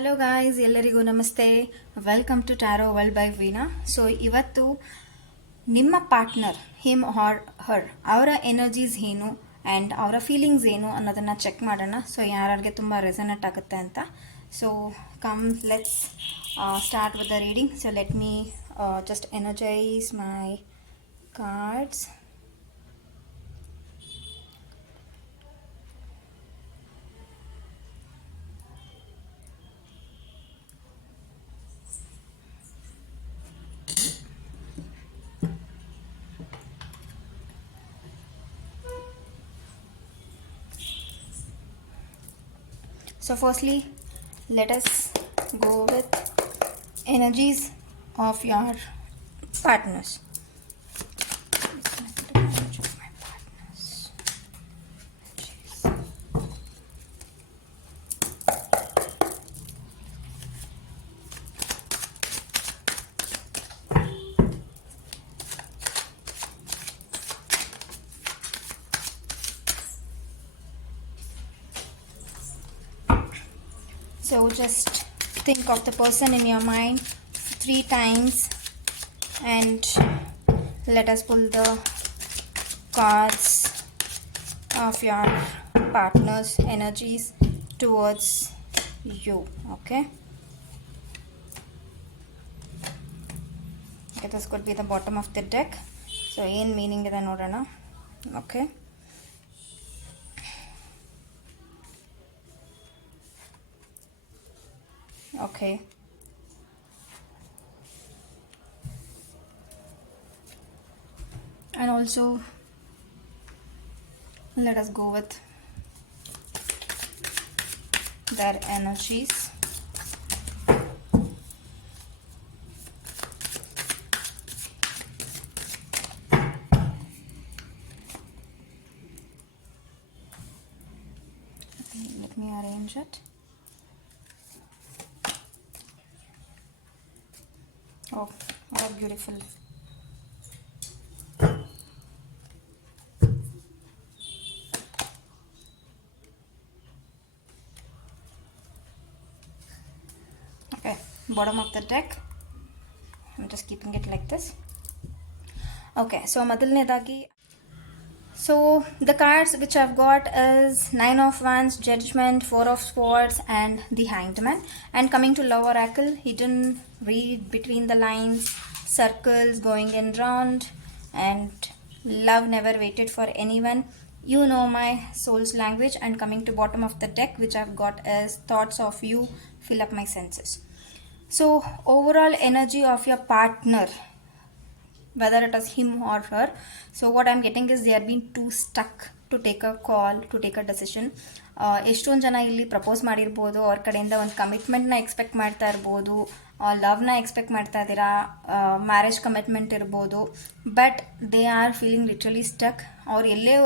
Hello guys, ಎಲ್ಲರಿಗೂ ನಮಸ್ತೆ. Welcome to tarot world by Veena. So ಇವತ್ತು ನಿಮ್ಮ ಪಾರ್ಟ್ನರ್ ಹಿಮ್ ಆರ್ ಹರ್ ಅವರ ಎನರ್ಜೀಸ್ ಏನು ಆ್ಯಂಡ್ ಅವರ ಫೀಲಿಂಗ್ಸ್ ಏನು ಅನ್ನೋದನ್ನು ಚೆಕ್ ಮಾಡೋಣ. ಸೊ ಯಾರಿಗೆ ತುಂಬ ರೆಸನೇಟ್ ಆಗುತ್ತೆ ಅಂತ. So come let's start with the reading. So let me just energise my cards. So firstly, let us go with energies of your partners. So just think of the person in your mind 3 times and let us pull the cards of your partner's energies towards you. Okay, this could be the bottom of the deck. So in meaning ida nodana. Okay, okay, and also let us go with their energies. Let me arrange it. Oh, what a beautiful. Okay, bottom of the deck. I'm just keeping it like this. Okay, so ಮೊದಲನೇದಾಗಿ, so the cards which I've got is 9 of Wands, Judgment, 4 of Swords and the Hanged Man. And coming to Love Oracle, hidden, read between the lines, circles going in round, and love never waited for anyone. You know my soul's language. And coming to bottom of the deck, which I've got is thoughts of you fill up my senses. So overall energy of your partner, whether it is him or her. So what I'm getting is they are being too stuck to take a call, to take a decision. ಎಷ್ಟೊಂದು ಜನ ಇಲ್ಲಿ propose ಮಾಡಿರ್ಬೋದು, ಅವ್ರ ಕಡೆಯಿಂದ ಒಂದು ಕಮಿಟ್ಮೆಂಟ್ನ expect ಮಾಡ್ತಾ ಇರ್ಬೋದು, ಲವ್ನ expect ಮಾಡ್ತಾ ಇದ್ದೀರಾ, ಮ್ಯಾರೇಜ್ ಕಮಿಟ್ಮೆಂಟ್ ಇರ್ಬೋದು. But they are feeling literally stuck. ಅವ್ರು ಎಲ್ಲೇ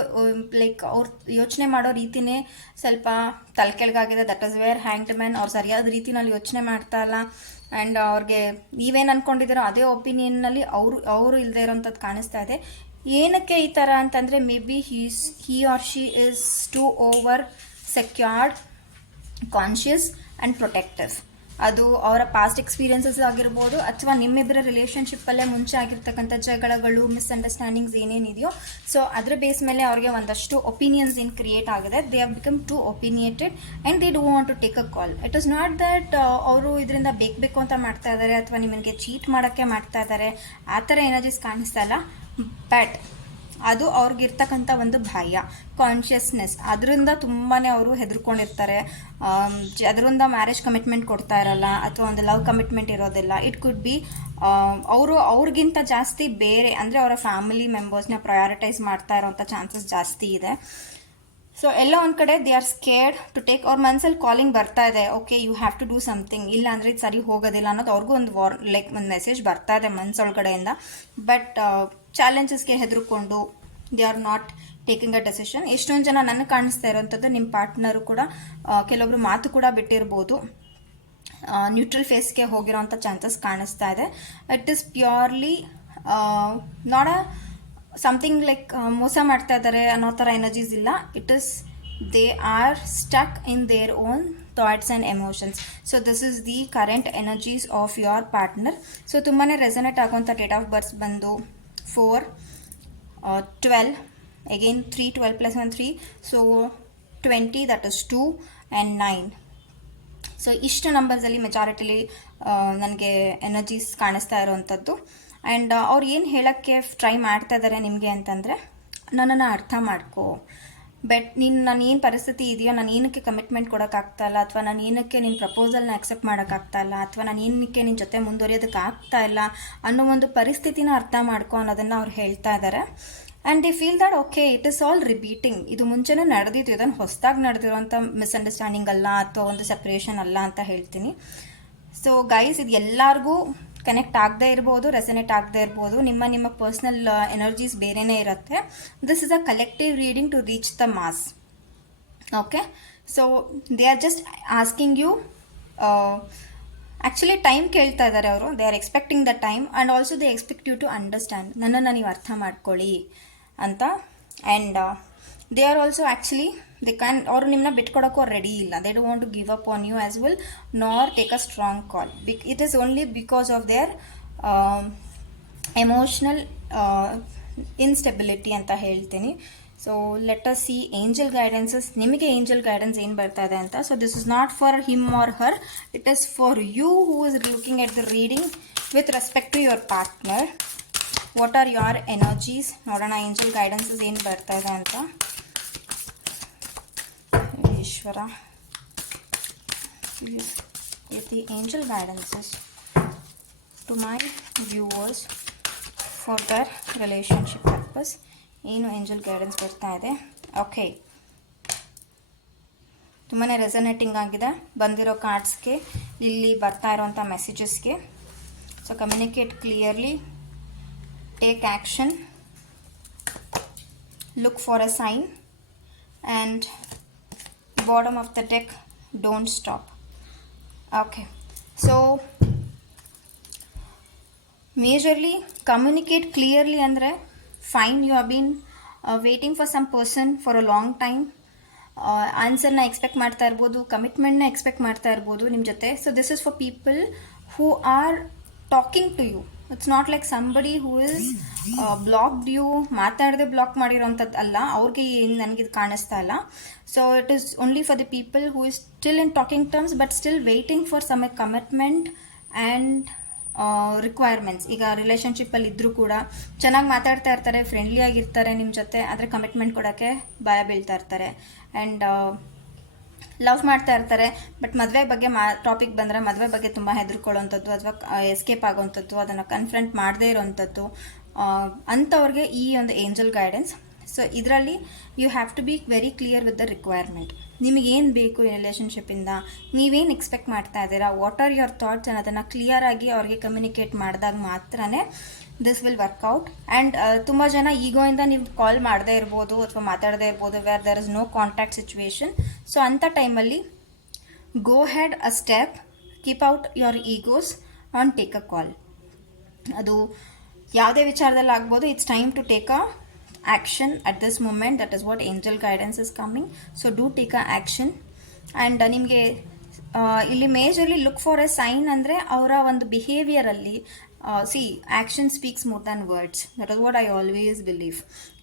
ಲೈಕ್ ಅವ್ರು ಯೋಚನೆ ಮಾಡೋ ರೀತಿನೇ ಸ್ವಲ್ಪ ತಲೆಕೆಳಗಾಗಿದೆ. That is where hanged man ಅವ್ರು ಸರಿಯಾದ ರೀತಿನಲ್ಲಿ ಯೋಚನೆ ಮಾಡ್ತಾ ಇಲ್ಲ. ಆ್ಯಂಡ್ ಅವ್ರಿಗೆ ನೀವೇನು ಅಂದ್ಕೊಂಡಿದ್ದೀರೋ ಅದೇ ಒಪಿನಿಯನ್ನಲ್ಲಿ ಅವರು ಇಲ್ಲದೆ ಇರೋಂಥದ್ದು ಕಾಣಿಸ್ತಾ ಇದೆ. ಏನಕ್ಕೆ ಈ ಥರ ಅಂತಂದರೆ, maybe he or she is too over secured, conscious and protective. ಅದು ಅವರ ಪಾಸ್ಟ್ ಎಕ್ಸ್ಪೀರಿಯನ್ಸಸ್ ಆಗಿರ್ಬೋದು, ಅಥವಾ ನಿಮ್ಮಿಬ್ಬರ ರಿಲೇಷನ್ಶಿಪ್ಪಲ್ಲೇ ಮುಂಚೆ ಆಗಿರ್ತಕ್ಕಂಥ ಜಗಳಗಳು, ಮಿಸ್ಅಂಡರ್ಸ್ಟ್ಯಾಂಡಿಂಗ್ಸ್ ಏನೇನಿದೆಯೋ, ಸೊ ಅದ್ರ ಬೇಸ್ ಮೇಲೆ ಅವ್ರಿಗೆ ಒಂದಷ್ಟು ಒಪಿನಿಯನ್ಸ್ ಏನು ಕ್ರಿಯೇಟ್ ಆಗಿದೆ. They have become too opinionated and they do want to take a call. It is not that ಅವರು ಇದರಿಂದ ಬೇಕು ಅಂತ ಮಾಡ್ತಾ ಇದ್ದಾರೆ, ಅಥವಾ ನಿಮಗೆ ಚೀಟ್ ಮಾಡೋಕ್ಕೆ ಮಾಡ್ತಾ ಇದ್ದಾರೆ, ಆ ಥರ ಎನರ್ಜೀಸ್ ಕಾಣಿಸ್ತಾ ಇಲ್ಲ. ಬಟ್ ಅದು ಅವ್ರಿಗಿರ್ತಕ್ಕಂಥ ಒಂದು ಭಯ, ಕಾನ್ಷಿಯಸ್ನೆಸ್, ಅದರಿಂದ ತುಂಬಾ ಅವರು ಹೆದರ್ಕೊಂಡಿರ್ತಾರೆ. ಅದರಿಂದ ಮ್ಯಾರೇಜ್ ಕಮಿಟ್ಮೆಂಟ್ ಕೊಡ್ತಾ ಇರಲ್ಲ, ಅಥವಾ ಒಂದು ಲವ್ ಕಮಿಟ್ಮೆಂಟ್ ಇರೋದಿಲ್ಲ. ಇಟ್ ಕುಡ್ ಬಿ ಅವ್ರಿಗಿಂತ ಜಾಸ್ತಿ ಬೇರೆ, ಅಂದರೆ ಅವರ ಫ್ಯಾಮಿಲಿ ಮೆಂಬರ್ಸ್ನ ಪ್ರಯಾರಿಟೈಸ್ ಮಾಡ್ತಾ ಇರೋವಂಥ ಚಾನ್ಸಸ್ ಜಾಸ್ತಿ ಇದೆ. ಸೊ ಎಲ್ಲ ಒಂದು ಕಡೆ they are scared to take. ಅವ್ರ ಮನಸ್ಸಲ್ಲಿ ಕಾಲಿಂಗ್ ಬರ್ತಾ ಇದೆ, okay you have to do something, ಇಲ್ಲ ಅಂದರೆ ಇದು ಸರಿ ಹೋಗೋದಿಲ್ಲ ಅನ್ನೋದು ಅವ್ರಿಗೂ ಒಂದು ಒಂದು ಮೆಸೇಜ್ ಬರ್ತಾ ಇದೆ ಮನಸ್ಸೊಳಗಡೆಯಿಂದ. ಬಟ್ ಚಾಲೆಂಜಸ್ಗೆ ಹೆದರ್ಕೊಂಡು they are not taking a decision. ಎಷ್ಟೊಂದು ಜನ ನನಗೆ ಕಾಣಿಸ್ತಾ ಇರೋವಂಥದ್ದು, ನಿಮ್ಮ ಪಾರ್ಟ್ನರು ಕೂಡ ಕೆಲವೊಬ್ರು ಮಾತು ಕೂಡ ಬಿಟ್ಟಿರ್ಬೋದು, ನ್ಯೂಟ್ರಲ್ ಫೇಸ್ಗೆ ಹೋಗಿರೋವಂಥ ಚಾನ್ಸಸ್ ಕಾಣಿಸ್ತಾ ಇದೆ. It is purely not a something like ಮೋಸ ಮಾಡ್ತಾ ಇದ್ದಾರೆ ಅನ್ನೋ ಥರ ಎನರ್ಜೀಸ್ ಇಲ್ಲ. It is they are stuck in their own thoughts and emotions. So this is the current energies of your partner. So ತುಂಬಾನೇ resonate ಆಗುವಂಥ ಡೇಟ್ ಆಫ್ ಬರ್ತ್ ಬಂದು 4 12 again 3 12 plus 1 3, so 20, that is 2 and 9. So ಇಷ್ಟು ನಂಬರ್ಸಲ್ಲಿ ಮೆಜಾರಿಟಿಲಿ ನನಗೆ energies ಕಾಣಿಸ್ತಾ ಇರೋವಂಥದ್ದು. And ಅವ್ರು ಏನು ಹೇಳೋಕ್ಕೆ try ಮಾಡ್ತಾ ಇದ್ದಾರೆ ನಿಮಗೆ ಅಂತಂದರೆ, ನನ್ನನ್ನು ಅರ್ಥ ಮಾಡ್ಕೋ, ನಾನು ಏನು ಪರಿಸ್ಥಿತಿ ಇದೆಯೋ, ನಾನು ಏನಕ್ಕೆ ಕಮಿಟ್ಮೆಂಟ್ ಕೊಡೋಕ್ಕಾಗ್ತಾಯಿಲ್ಲ, ಅಥವಾ ನಾನು ಏನಕ್ಕೆ ನಿನ್ನ ಪ್ರಪೋಸಲ್ನ ಅಕ್ಸೆಪ್ಟ್ ಮಾಡೋಕ್ಕಾಗ್ತಾಯಿಲ್ಲ, ಅಥವಾ ನಾನು ಏನಕ್ಕೆ ನಿನ್ನ ಜೊತೆ ಮುಂದುವರಿಯೋದಕ್ಕೆ ಆಗ್ತಾಯಿಲ್ಲ ಅನ್ನೋ ಒಂದು ಪರಿಸ್ಥಿತಿನ ಅರ್ಥ ಮಾಡ್ಕೊ ಅನ್ನೋದನ್ನು ಅವ್ರು ಹೇಳ್ತಾ ಇದ್ದಾರೆ. And they feel that okay it is all repeating, ಇದು ಮುಂಚೆನೇ ನಡೆದಿತ್ತು, ಇದನ್ನು ಹೊಸದಾಗಿ ನಡೆದಿರೋಂಥ ಮಿಸ್ಅಂಡರ್ಸ್ಟ್ಯಾಂಡಿಂಗ್ ಅಲ್ಲ ಅಥವಾ ಒಂದು ಸಪ್ರೇಷನ್ ಅಲ್ಲ ಅಂತ ಹೇಳ್ತೀನಿ. ಸೊ ಗೈಸ್, ಇದು ಎಲ್ಲರಿಗೂ ಕನೆಕ್ಟ್ ಆಗದೆ ಇರ್ಬೋದು, ರೆಸನೇಟ್ ಆಗದೆ ಇರ್ಬೋದು, ನಿಮ್ಮ ಪರ್ಸ್ನಲ್ ಎನರ್ಜೀಸ್ ಬೇರೆಯೇ ಇರುತ್ತೆ. This is a collective reading to reach the mass. Okay, so they are just asking you, actually time ಕೇಳ್ತಾ ಇದ್ದಾರೆ ಅವರು. They are expecting the time and also they expect you to understand, ನನ್ನನ್ನು ನೀವು ಅರ್ಥ ಮಾಡ್ಕೊಳ್ಳಿ ಅಂತ. And they are also actually ಅವರು ನಿಮ್ಮನ್ನ ಬಿಟ್ಕೊಡೋಕ್ಕೂ ರೆಡಿ ಇಲ್ಲ. They don't want to give up on you as well, nor take a strong call. It is only because of their emotional instability ಅಂತ ಹೇಳ್ತೀನಿ. So let us see angel guidances. ನಿಮಗೆ angel guidance ಏನು ಬರ್ತಾ ಇದೆ ಅಂತ. So this is not for him or her, it is for you who is looking at the reading with respect to your partner. What are your energies? ನೋಡೋಣ angel guidances ಏನು ಬರ್ತಾ ಇದೆ ಅಂತ. Ishwara, please give the angel guidances to my viewers for their relationship purpose. ಏನು angel guidance ಬರ್ತಾ ಇದೆ? Okay, ತುಂಬಾ ರೆಸನೇಟಿಂಗ್ ಆಗಿದೆ ಬಂದಿರೋ ಕಾರ್ಡ್ಸ್ಗೆ, ಇಲ್ಲಿ ಬರ್ತಾ ಇರೋಂಥ ಮೆಸೇಜಸ್ಗೆ. So communicate clearly, take action, look for a sign, and bottom of the deck, don't stop. Okay, so majorly communicate clearly andre fine, you have been waiting for some person for a long time. ಆನ್ಸರ್ನ expect ಮಾಡ್ತಾ ಇರ್ಬೋದು, ಕಮಿಟ್ಮೆಂಟ್ನ expect ಮಾಡ್ತಾ ಇರ್ಬೋದು ನಿಮ್ಮ ಜೊತೆ. So this is for people who are talking to you. It's not like somebody who is blocked you, ಮಾತಾಡದೆ block ಮಾಡಿರೋಂಥದ್ದು ಅಲ್ಲ. ಅವ್ರಿಗೆ ನನಗಿದು ಕಾಣಿಸ್ತಾ ಇಲ್ಲ. So it is only for the people who is still in talking terms but still waiting for some commitment and requirements. ಈಗ ರಿಲೇಷನ್ಶಿಪ್ಪಲ್ಲಿ ಇದ್ದರೂ ಕೂಡ ಚೆನ್ನಾಗಿ ಮಾತಾಡ್ತಾ ಇರ್ತಾರೆ, ಫ್ರೆಂಡ್ಲಿ ಆಗಿರ್ತಾರೆ ನಿಮ್ಮ ಜೊತೆ, ಆದರೆ ಕಮಿಟ್ಮೆಂಟ್ ಕೊಡೋಕ್ಕೆ ಭಯ ಬೀಳ್ತಾ ಇರ್ತಾರೆ. ಆ್ಯಂಡ್ ಲವ್ ಮಾಡ್ತಾ ಇರ್ತಾರೆ, ಬಟ್ ಮದುವೆ ಬಗ್ಗೆ ಟಾಪಿಕ್ ಬಂದರೆ ಮದುವೆ ಬಗ್ಗೆ ತುಂಬ ಹೆದರ್ಕೊಳ್ಳೋವಂಥದ್ದು ಅಥವಾ ಎಸ್ಕೇಪ್ ಆಗೋವಂಥದ್ದು, ಅದನ್ನು ಕನ್ಫ್ರಂಟ್ ಮಾಡದೇ ಇರೋವಂಥದ್ದು, ಅಂಥವ್ರಿಗೆ ಈ ಒಂದು ಏಂಜಲ್ ಗೈಡೆನ್ಸ್. ಸೊ ಇದರಲ್ಲಿ you have to be very clear with the requirement. ನಿಮಗೇನು ಬೇಕು ಈ ರಿಲೇಷನ್ಶಿಪ್ಪಿಂದ, ನೀವೇನು ಎಕ್ಸ್ಪೆಕ್ಟ್ ಮಾಡ್ತಾ ಇದ್ದೀರಾ, ವಾಟ್ ಆರ್ ಯುವರ್ ಥಾಟ್ಸ್ ಅನ್ನೋದನ್ನು ಕ್ಲಿಯರಾಗಿ ಅವ್ರಿಗೆ ಕಮ್ಯುನಿಕೇಟ್ ಮಾಡಿದಾಗ ಮಾತ್ರನೇ ದಿಸ್ ವಿಲ್ ವರ್ಕೌಟ್. ಆ್ಯಂಡ್ ತುಂಬ ಜನ ಈಗೋಯಿಂದ ನೀವು ಕಾಲ್ ಮಾಡದೇ ಇರ್ಬೋದು ಅಥವಾ ಮಾತಾಡದೇ ಇರ್ಬೋದು, where there is no contact situation. So ಅಂಥ ಟೈಮಲ್ಲಿ go head a step, keep out your egos and take a call. ಅದು ಯಾವುದೇ ವಿಚಾರದಲ್ಲಿ ಆಗ್ಬೋದು. It's time to take a action at this moment. That is what angel guidance is coming. So do take a action. And ನಿಮಗೆ ಇಲ್ಲಿ majorly look for a sign ಅಂದರೆ ಅವರ ಒಂದು ಬಿಹೇವಿಯರಲ್ಲಿ see action speaks more than words. That is what I always believe.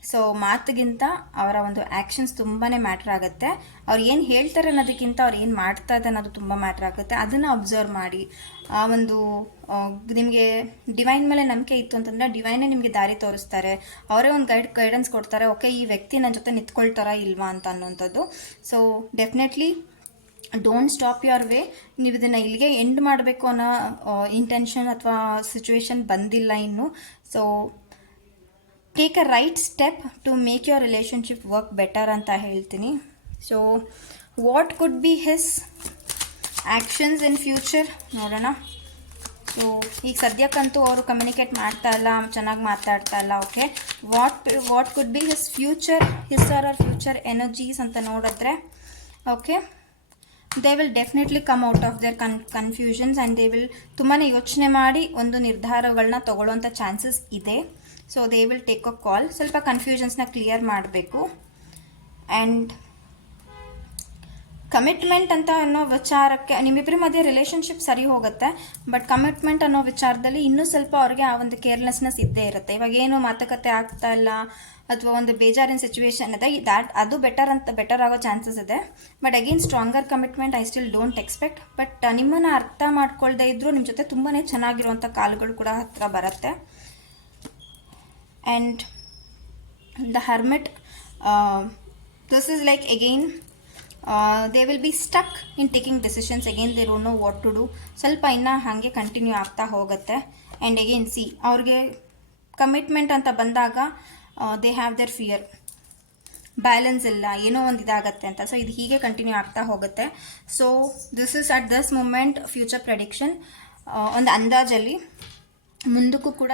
So ಮಾತಿಗಿಂತ ಅವರ ಒಂದು actions ತುಂಬಾ ಮ್ಯಾಟ್ರ್ ಆಗುತ್ತೆ. ಅವ್ರು ಏನು ಹೇಳ್ತಾರೆ ಅನ್ನೋದಕ್ಕಿಂತ ಅವ್ರು ಏನು ಮಾಡ್ತಾ ಇದೆ ಅನ್ನೋದು ತುಂಬ ಮ್ಯಾಟ್ರ್ ಆಗುತ್ತೆ. ಅದನ್ನು ಅಬ್ಸರ್ವ್ ಮಾಡಿ. ಒಂದು ನಿಮಗೆ ಡಿವೈನ್ ಮೇಲೆ ನಂಬಿಕೆ ಇತ್ತು ಅಂತಂದರೆ ಡಿವೈನೇ ನಿಮಗೆ ದಾರಿ ತೋರಿಸ್ತಾರೆ. ಅವರೇ ಒಂದು ಗೈಡೆನ್ಸ್ ಕೊಡ್ತಾರೆ, ಓಕೆ ಈ ವ್ಯಕ್ತಿ ನನ್ನ ಜೊತೆ ನಿಂತ್ಕೊಳ್ತಾರಾ ಇಲ್ವಾ ಅಂತ ಅನ್ನೋಂಥದ್ದು. So definitely don't stop your way. ನೀವು ಇದನ್ನು ಇಲ್ಲಿಗೆ ಎಂಡ್ ಮಾಡಬೇಕು ಅನ್ನೋ ಇಂಟೆನ್ಷನ್ ಅಥವಾ ಸಿಚುವೇಶನ್ ಬಂದಿಲ್ಲ ಇನ್ನು. So take a right step to make your relationship work better ಅಂತ ಹೇಳ್ತೀನಿ. So what could be his actions in future ನೋಡೋಣ. ಸೊ ಈಗ ಸದ್ಯಕ್ಕಂತೂ ಅವರು ಕಮ್ಯುನಿಕೇಟ್ ಮಾಡ್ತಾ ಇಲ್ಲ, ಚೆನ್ನಾಗಿ ಮಾತಾಡ್ತಾ ಇಲ್ಲ. Okay, what could be his future, his or future energies ಅಂತ ನೋಡಿದ್ರೆ, okay they will definitely come out of their confusions and they will ತುಂಬಾ ಯೋಚನೆ ಮಾಡಿ ಒಂದು ನಿರ್ಧಾರಗಳನ್ನ ತಗೊಳ್ಳೋಂಥ ಚಾನ್ಸಸ್ ಇದೆ. So they will take a ಕಾಲ್. ಸ್ವಲ್ಪ ಕನ್ಫ್ಯೂಷನ್ಸ್ನ ಕ್ಲಿಯರ್ ಮಾಡಬೇಕು. ಆ್ಯಂಡ್ ಕಮಿಟ್ಮೆಂಟ್ ಅಂತ ಅನ್ನೋ ವಿಚಾರಕ್ಕೆ ನಿಮ್ಮಿಬ್ಬರ ಮಧ್ಯೆ ರಿಲೇಷನ್ಶಿಪ್ ಸರಿ ಹೋಗುತ್ತೆ, ಬಟ್ ಕಮಿಟ್ಮೆಂಟ್ ಅನ್ನೋ ವಿಚಾರದಲ್ಲಿ ಇನ್ನೂ ಸ್ವಲ್ಪ ಅವ್ರಿಗೆ ಆ ಒಂದು ಕೇರ್ಲೆಸ್ನೆಸ್ ಇದ್ದೇ ಇರುತ್ತೆ. ಇವಾಗ ಏನು ಮಾತುಕತೆ ಆಗ್ತಾ ಇಲ್ಲ ಅಥವಾ ಒಂದು ಬೇಜಾರಿನ ಸಿಚುವೇಶನ್ ಇದೆ, ಅದು ಬೆಟರ್ ಆಗೋ ಚಾನ್ಸಸ್ ಇದೆ. But again stronger commitment I still don't expect. But ನಿಮ್ಮನ್ನು ಅರ್ಥ ಮಾಡ್ಕೊಳ್ದೇ ಇದ್ದರೂ ನಿಮ್ಮ ಜೊತೆ ತುಂಬಾ ಚೆನ್ನಾಗಿರುವಂಥ ಕಾಲಗಳು ಕೂಡ ಹತ್ತಿರ ಬರುತ್ತೆ. And the hermit, this is like again they will be stuck in taking decisions. Again they don't know what to do. ಸ್ವಲ್ಪ ಇನ್ನು ಹಾಗೆ ಕಂಟಿನ್ಯೂ ಆಗ್ತಾ ಹೋಗುತ್ತೆ. ಆ್ಯಂಡ್ ಅಗೇನ್ ಸಿ, ಅವ್ರಿಗೆ ಕಮಿಟ್ಮೆಂಟ್ ಅಂತ ಬಂದಾಗ they have their fear, balance ಇಲ್ಲ, ಏನೋ ಒಂದು ಇದಾಗತ್ತೆ ಅಂತ. ಸೊ ಇದು ಹೀಗೆ ಕಂಟಿನ್ಯೂ ಆಗ್ತಾ ಹೋಗುತ್ತೆ. So this is at this moment future prediction, ಒಂದು ಅಂದಾಜಲ್ಲಿ. ಮುಂದಕ್ಕೂ ಕೂಡ